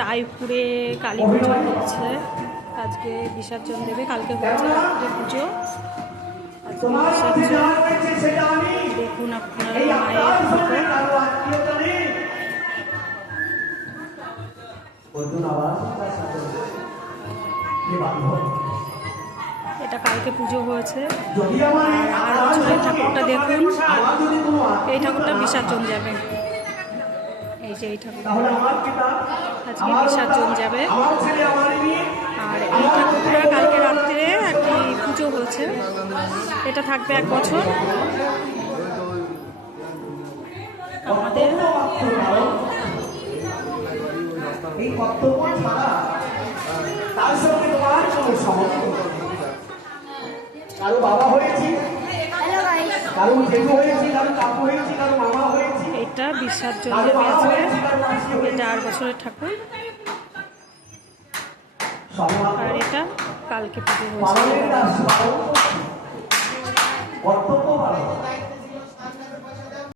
রায়পুরে কালী পুজো হচ্ছে। আজকে বিসর্জন দেবে, কালকে হচ্ছে রাত্রে পুজো, আজকে বিসর্জন। দেখুন আপনারা মায়ের ফটো। এটা কালকে পুজো হয়েছে। আর বছরের ঠাকুরটা দেখুন, এই ঠাকুরটা বিসর্জন যাবে। এই যে এই ঠাকুরটা আজকে বিসর্জন যাবে। আর এই ঠাকুরটা কালকে রাত্রে আর কি পুজো হয়েছে। এটা থাকবে 1 বছর। আমাদের কারো বাবা হয়েছি, কারো জেঠু হয়েছি, কারো কাকু হয়েছি, কারো মামা হয়েছি। এটা বিসর্জন যাবে আজকে। এটা 8 বছরের ঠাকুর। আর এটা কালকে পুজো হয়েছে।